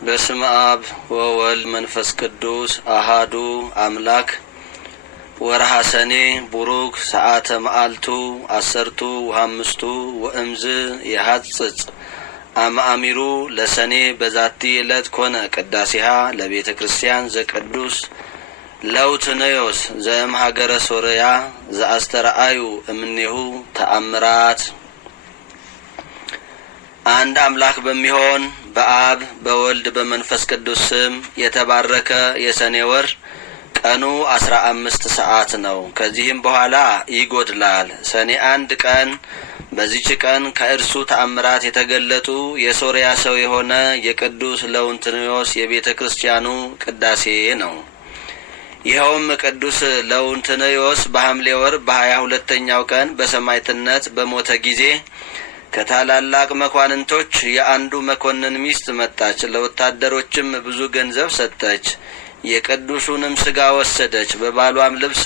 በስመ አብ ወወልድ መንፈስ ቅዱስ አሃዱ አምላክ። ወርሃ ሰኔ ቡሩክ ሰዓተ መዓልቱ 15 ወእምዝ የሐጽጽ አማአሚሩ ለሰኔ በዛቲ ዕለት ኮነ ቅዳሴሃ ለቤተ ክርስቲያን ዘቅዱስ ለውትኔዮስ ዘእም ሀገረ ሶርያ ዘአስተርአዩ እምኔሁ ተአምራት። አንድ አምላክ በሚሆን በአብ በወልድ በመንፈስ ቅዱስ ስም የተባረከ የሰኔ ወር ቀኑ 15 ሰዓት ነው። ከዚህም በኋላ ይጎድላል። ሰኔ 1 ቀን በዚች ቀን ከእርሱ ተአምራት የተገለጡ የሶርያ ሰው የሆነ የቅዱስ ለውንትኔዮስ የቤተ ክርስቲያኑ ቅዳሴ ነው። ይኸውም ቅዱስ ለውንትኔዮስ በሐምሌ ወር በ22ኛው ቀን በሰማዕትነት በሞተ ጊዜ ከታላላቅ መኳንንቶች የአንዱ መኮንን ሚስት መጣች። ለወታደሮችም ብዙ ገንዘብ ሰጠች። የቅዱሱንም ስጋ ወሰደች። በባሏም ልብስ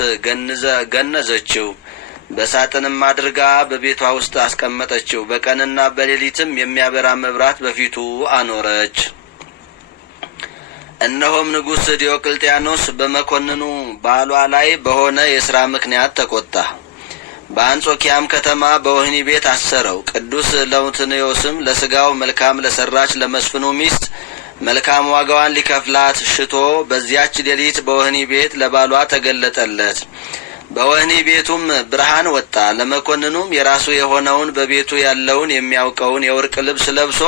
ገነዘችው። በሳጥንም አድርጋ በቤቷ ውስጥ አስቀመጠችው። በቀንና በሌሊትም የሚያበራ መብራት በፊቱ አኖረች። እነሆም ንጉሥ ዲዮቅልጥያኖስ በመኮንኑ ባሏ ላይ በሆነ የሥራ ምክንያት ተቆጣ። በአንጾኪያም ከተማ በወህኒ ቤት አሰረው። ቅዱስ ለውንትኔዮስም ለስጋው መልካም ለሰራች ለመስፍኑ ሚስት መልካም ዋጋዋን ሊከፍላት ሽቶ በዚያች ሌሊት በወህኒ ቤት ለባሏ ተገለጠለት። በወህኒ ቤቱም ብርሃን ወጣ። ለመኮንኑም የራሱ የሆነውን በቤቱ ያለውን የሚያውቀውን የወርቅ ልብስ ለብሶ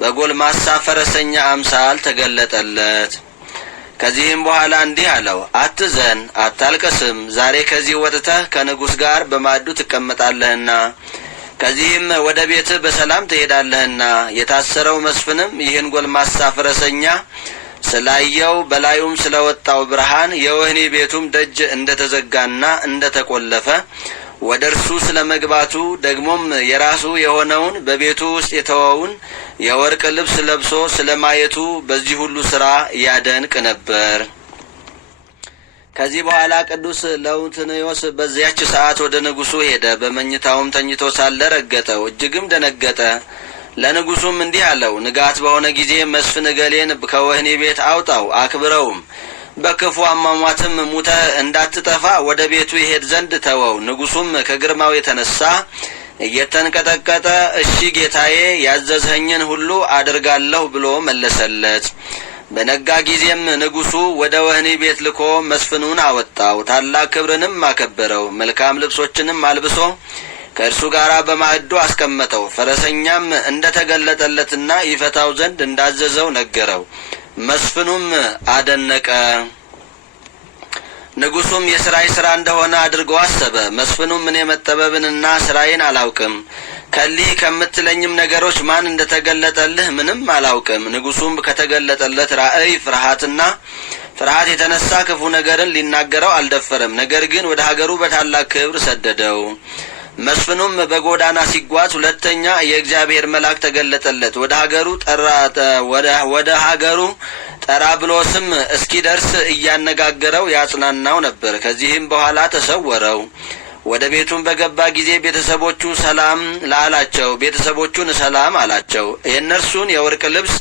በጎልማሳ ፈረሰኛ አምሳል ተገለጠለት። ከዚህም በኋላ እንዲህ አለው፣ አትዘን፣ አታልቅስም። ዛሬ ከዚህ ወጥተህ ከንጉሥ ጋር በማዕዱ ትቀመጣለህና ከዚህም ወደ ቤትህ በሰላም ትሄዳለህና። የታሰረው መስፍንም ይህን ጎልማሳ ፈረሰኛ ስላየው በላዩም ስለወጣው ብርሃን የወህኒ ቤቱም ደጅ እንደተዘጋና እንደተቆለፈ ወደ እርሱ ስለ መግባቱ ደግሞም የራሱ የሆነውን በቤቱ ውስጥ የተወውን የወርቅ ልብስ ለብሶ ስለ ማየቱ በዚህ ሁሉ ሥራ ያደንቅ ነበር። ከዚህ በኋላ ቅዱስ ለውንትኔዮስ በዚያች ሰዓት ወደ ንጉሡ ሄደ። በመኝታውም ተኝቶ ሳለ ረገጠው፣ እጅግም ደነገጠ። ለንጉሡም እንዲህ አለው፣ ንጋት በሆነ ጊዜ መስፍን እገሌን ከወህኒ ቤት አውጣው፣ አክብረውም። በክፉ አሟሟትም ሙተህ እንዳትጠፋ ወደ ቤቱ ይሄድ ዘንድ ተወው። ንጉሡም ከግርማው የተነሳ እየተንቀጠቀጠ እሺ ጌታዬ፣ ያዘዝኸኝን ሁሉ አድርጋለሁ ብሎ መለሰለት። በነጋ ጊዜም ንጉሡ ወደ ወህኒ ቤት ልኮ መስፍኑን አወጣው፣ ታላቅ ክብርንም አከበረው። መልካም ልብሶችንም አልብሶ ከእርሱ ጋር በማዕዱ አስቀመጠው። ፈረሰኛም እንደ ተገለጠለትና ይፈታው ዘንድ እንዳዘዘው ነገረው። መስፍኑም አደነቀ። ንጉሡም የሥራይ ሥራ እንደሆነ አድርጎ አሰበ። መስፍኑም እኔ መጠበብንና ሥራዬን አላውቅም፣ ከሊህ ከምትለኝም ነገሮች ማን እንደ ተገለጠልህ ምንም አላውቅም። ንጉሡም ከተገለጠለት ራእይ ፍርሃት የተነሳ ክፉ ነገርን ሊናገረው አልደፈረም። ነገር ግን ወደ ሀገሩ በታላቅ ክብር ሰደደው። መስፍኑም በጎዳና ሲጓዝ ሁለተኛ የእግዚአብሔር መልአክ ተገለጠለት። ወደ ሀገሩ ጠራብሎስም እስኪደርስ እያነጋገረው ያጽናናው ነበር። ከዚህም በኋላ ተሰወረው። ወደ ቤቱም በገባ ጊዜ ቤተሰቦቹን ሰላም አላቸው። የእነርሱን የወርቅ ልብስ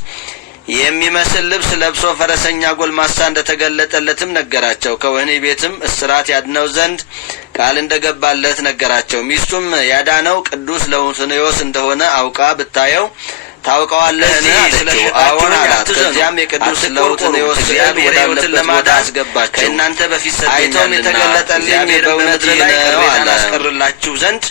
የሚመስል ልብስ ለብሶ ፈረሰኛ ጎልማሳ እንደ ተገለጠለትም ነገራቸው። ከወህኒ ቤትም እስራት ያድነው ዘንድ ቃል እንደ ገባለት ነገራቸው። ሚስቱም ያዳነው ቅዱስ ለውንትኔዮስ እንደሆነ አውቃ ብታየው ታውቀዋለህን አለችው። አዎን አላት። ከዚያም የቅዱስ ለውንትኔዮስ ስዕል ወዳለበት ቦታ አስገባቸው። ከእናንተ በፊት አይተውም የተገለጠልኝ በእውነት ነው አላስቀርላችሁ ዘንድ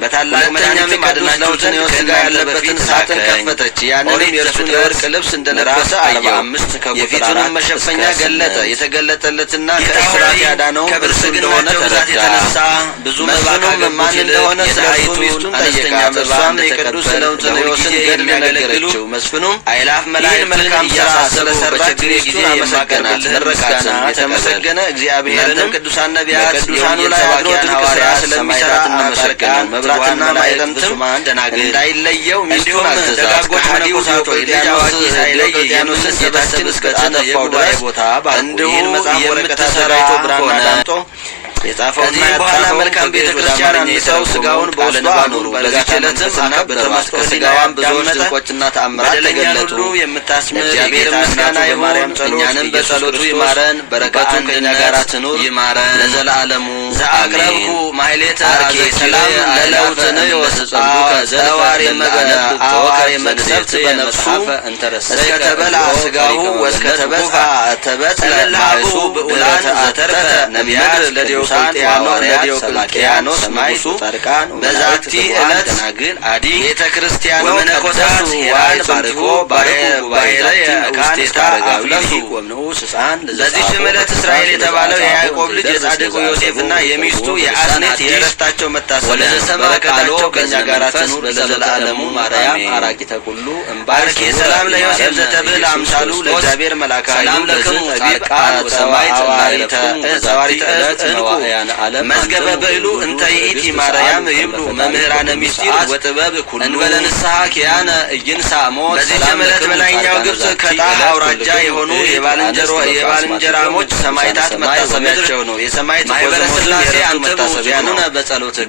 በታላቅ መድኃኒትም አድናችሁ ዘንድ ሥጋ ያለበትን ሳጥን ከፈተች። ያንንም የእርሱን የወርቅ ልብስ እንደለበሰ አየሁ። የፊቱንም መሸፈኛ ገለጠ። የተገለጠለትና ከእስራት ያዳነው እርሱ እንደሆነ ተረዳ። ብዙ መባ ካገባች እንደሆነ ስለ እርሱ ሚስቱን ጠየቃት። እርሷም የቅዱስ ለውንትኔዮስን ገድል ነገረችው። መስፍኑም አይላፍ መላእክት መልካም ሥራ ስለሰራች ሚስቱን አመሰገናት፣ መረቃት። የተመሰገነ እግዚአብሔርንም ቅዱሳን ነቢያት ቅዱሳኑ ላይ አድሮ ድንቅ ሥራ ስለሚሠራ እናመሰግናለን። መብራትና ማዕጠንትም እንዳይለየው ሚስቱን አዘዛት። ከሃዲው ዲዮቅልጥያኖስ ዲዮቅልጥያኖስን ጌታችን እስከ ተነፋው ድረስ እንዲሁ የምትሠራ ብራና ዳምጦ የጻፈውና ያጻፈው መልካም ቤተክርስቲያን አንሰው ስጋውን በውስጡ አኖሩ። በዚህች ዕለትም አከበሯት። ከስጋዋም ብዙዎች ድንቆችና ተአምራት ተገለጡ። የምታስምር እግዚአብሔር ምስጋና ይሁን። እኛንም በጸሎቱ ይማረን፣ በረከቱን ከእኛ ጋር ትኑር ይማረን ለዘላለሙ ዘአቅረብኩ ማሕሌተ አርኬ ሰላም ለለውጥነ ወስጸልከ ዘዋሪ መቅሰፍት በነፍሱ እስከ ተበላ ስጋሁ ወስከ ተበጽሐ ተበጽለላሁ ብኡላን ዘተርፈ ነቢያት ለዲዮቅልጥያኖስ ማይሱ ጻድቃን በዛቲ ዕለት አዲ ቤተ ክርስቲያኑ መነኮሳት ሄራን ባርኮ ባሕረ ውስቴታ አፍለሱ ወምንዑስ ሕፃን በዚህችም ዕለት እስራኤል የተባለው የያዕቆብ ልጅ የጻድቁ ዮሴፍና የሚስቱ የአስኔት የዕረፍታቸው መታሰቢያ በረከታቸው ከእኛ ጋር ትኑር ለዘላለሙ ማርያም አራቂተ ኩሉ እምባርኬ ሰላም ለዮሴፍ ዘተብል አምሳሉ ለእግዚአብሔር መልአክ ሰላም ለክሙ ጻድቃን ጸዋሪተ ዕንቁ መዝገበ ብዕሉ እንተ ይእቲ ማርያም ይብሉ መምህራነ ምስጢር ወጥበብ ኩሉ እንበለ ንስሐ ኪያነ ኢይንሳሞ በዚህችም ዕለት በላይኛው ግብጽ ከጣህ አውራጃ የሆኑ የባልንጀራሞች ሰማዕታት መታሰቢያቸው ነው። የሰማዕት ማኅበረ ሥላሴ መታሰቢያ ነው።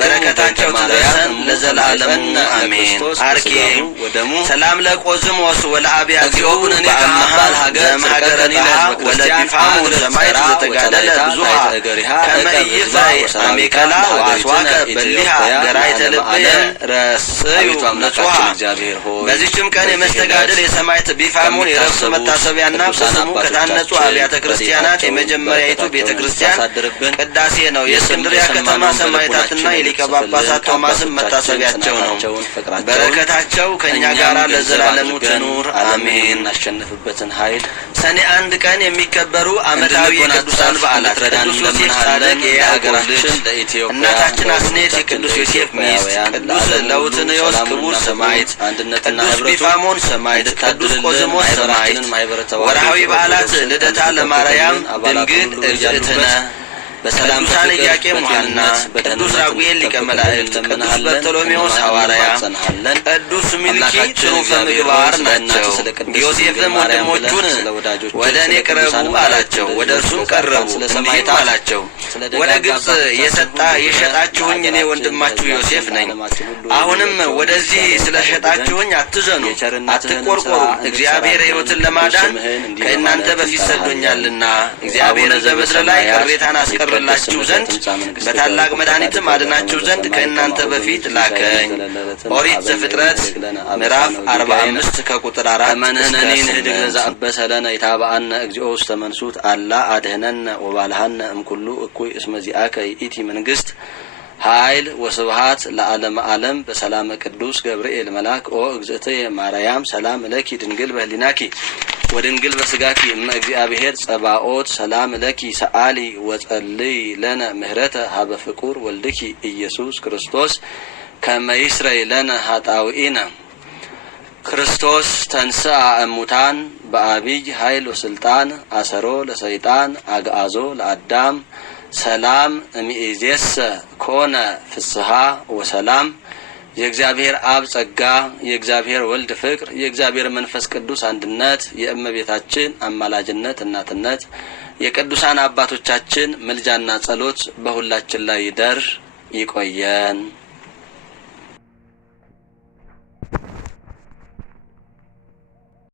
በረከታቸው ትድረሰን ለዘላለሙ አሜን። አርኬ ሰላም ለቆዝሞስ ወለአብያዚኦ በአምባል ሀገረ ጣሃ ወለቢፋሙ ሰማዕት ዘተጋደለ ብዙሃ ከመ ኢይፍራይ አሜከላ ወአስዋከ በሊሃ ገራይተ ልብየ ረስዩ ንጹሃ በዚህችም ቀን የመስተጋድል የሰማዕት ቢፋሙን የረፍት መታሰቢያና በስሙ ከታነጹ አብያተ ክርስቲያናት የመጀመሪያይቱ ቤተ ክርስቲያን ቅዳሴ ነው። የእስክንድርያ ከተማ ሰማዕታትና የሊቀ ጳጳሳት ቶማስም መታሰቢያቸው ነው። በረከታቸው ከእኛ ጋር ለዘላለሙ ትኑር አሜን። እናሸንፍበትን ኃይል ሰኔ 1 ቀን የሚከበሩ ዓመታዊ የቅዱሳን በዓላት ቅዱስ ዮሴፍ ጻድቅ የያዕቆብ ልጅ፣ እናታችን አስኔት የቅዱስ ዮሴፍ ሚስት፣ ቅዱስ ለውትንዮስ ክቡር ሰማዕት፣ ቅዱስ ቢፋሞን ሰማዕት፣ ቅዱስ ቆዝሞስ ሰማዕት። ወርሃዊ በዓላት ልደታ ለማርያም ድንግል እግዝእትነ ቅዱሳን ኢያቄም ወሐና፣ ቅዱስ ራጉኤል ሊቀ መላእክት፣ ቅዱስ በርተሎሜዎስ ሐዋርያ፣ ቅዱስ ሚልኪ ትሩፈ ምግባር ናቸው። ዮሴፍም ወንድሞቹን ወደ እኔ ቅረቡ አላቸው። ወደ እርሱም ቀረቡ። እንዲህም አላቸው፣ ወደ ግብጽ የሸጣችሁኝ እኔ ወንድማችሁ ዮሴፍ ነኝ። አሁንም ወደዚህ ስለ ሸጣችሁኝ አትዘኑ፣ አትቆርቆሩ። እግዚአብሔር ሕይወትን ለማዳን ከእናንተ በፊት ሰዶኛልና እግዚአብሔር በምድር ላይ ቅሬታን አስቀርላችሁ ዘንድ በታላቅ መድኃኒትም አድናችሁ ዘንድ ከእናንተ በፊት ላከኝ። ኦሪት ዘፍጥረት ምዕራፍ 45 ከቁጥር 4 መንህነኒ ንህድግ ለዘአበሰለነ ይታበአነ እግዚኦ ውስተ መንሱት አላ አድህነነ ወባልሃነ እምኩሉ እኩይ እስመ ዚአከ ይእቲ መንግስት ኃይል ወስብሐት ለዓለመ ዓለም በሰላመ ቅዱስ ገብርኤል መልአክ ኦ እግዝእትየ ማርያም ሰላም ለኪ ድንግል በህሊናኪ ወድንግል በስጋኪ እመ እግዚአብሔር ጸባኦት ሰላም ለኪ ሰአሊ ወጸልይ ለነ ምህረተ ሀበ ፍቁር ወልድኪ ኢየሱስ ክርስቶስ ከመ ይስረይ ለነ ኃጣውኢነ ክርስቶስ ተንሥአ እሙታን በአቢይ ኃይል ወስልጣን አሰሮ ለሰይጣን አግዓዞ ለአዳም ሰላም እምይእዜሰ ኮነ ፍስሐ ወሰላም። የእግዚአብሔር አብ ጸጋ፣ የእግዚአብሔር ወልድ ፍቅር፣ የእግዚአብሔር መንፈስ ቅዱስ አንድነት፣ የእመቤታችን አማላጅነት እናትነት፣ የቅዱሳን አባቶቻችን ምልጃና ጸሎት በሁላችን ላይ ይደር። ይቆየን።